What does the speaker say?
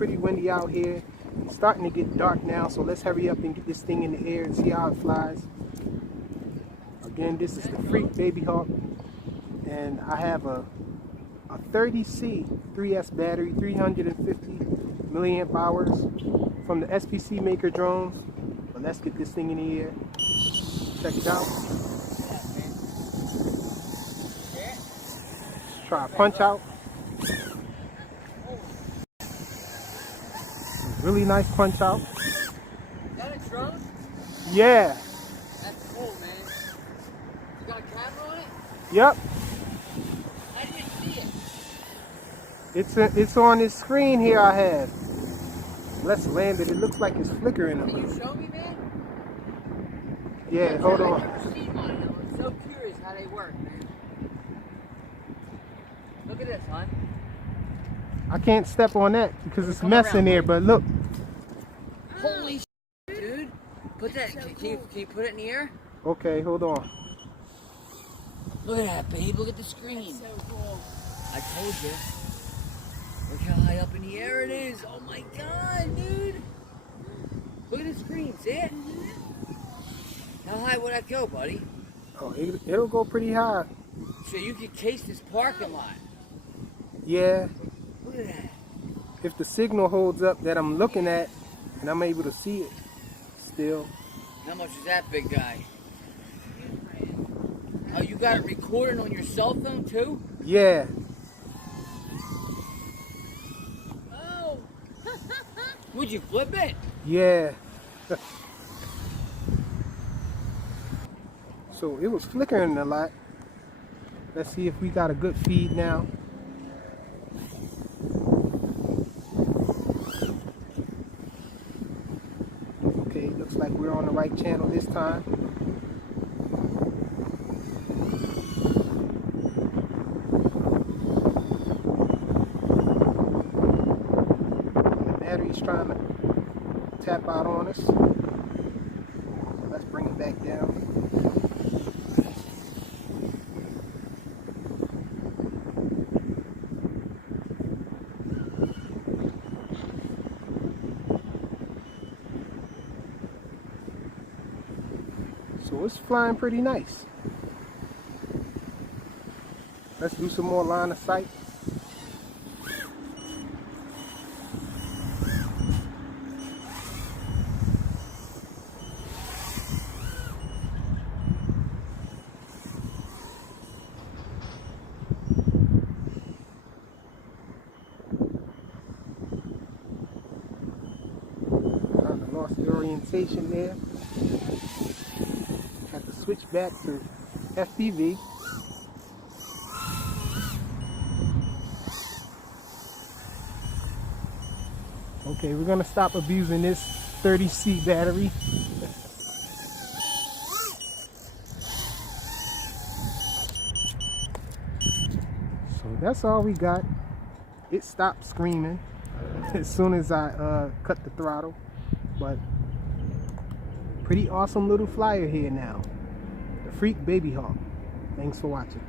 pretty windy out here. It's starting to get dark now, so let's hurry up and get this thing in the air and see how it flies. Again, this is the Freq Babyhawk, and I have a 30C 3S battery, 350 milliamp hours from the SPC Maker drones. But let's get this thing in the air. Check it out. Try a punch out. Really nice punch out. Is that a drone? Yeah. That's cool, man. You got a camera on it? Yep. I didn't see it. It's on this screen here I have. Let's land it. It looks like it's flickering a Can little. you show me, man? Yeah, hold on. I've never seen one of them. I'm so curious how they work, man. Look at this, hon. I can't step on that because it's mess in there, but look. Holy shit, dude. Put that, can you put it in the air? Okay, hold on. Look at that, babe. Look at the screen. That's so cool. I told you. Look how high up in the air it is. Oh my god, dude. Look at the screen. See it? How high would that go, buddy? Oh, it'll go pretty high. So you could case this parking lot. Yeah. Look at that. If the signal holds up that I'm looking at and I'm able to see it still. How much is that big guy? Oh, you got it recording on your cell phone too? Yeah. Oh. Would you flip it? Yeah. So it was flickering a lot. Let's see if we got a good feed now. Okay, looks like we're on the right channel this time. The battery's trying to tap out on us. Let's bring it back down. So it's flying pretty nice. Let's do some more line of sight. Kind of lost the orientation there. Have to switch back to FPV. Okay, we're gonna stop abusing this 30C battery. So that's all we got. It stopped screaming as soon as I cut the throttle, but pretty awesome little flyer here now. The Freq Babyhawk. Thanks for watching.